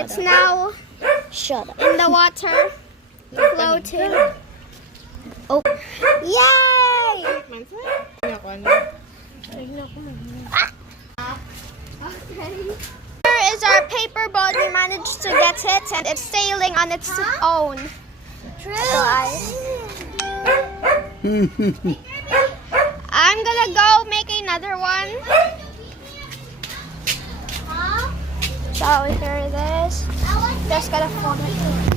It's up. now Shut up. in the water, floating. Oh. Yay! Here is our paper boat. We managed to get it, and it's sailing on its own. So I'm gonna go make another one. So here it is. Just gotta fold it.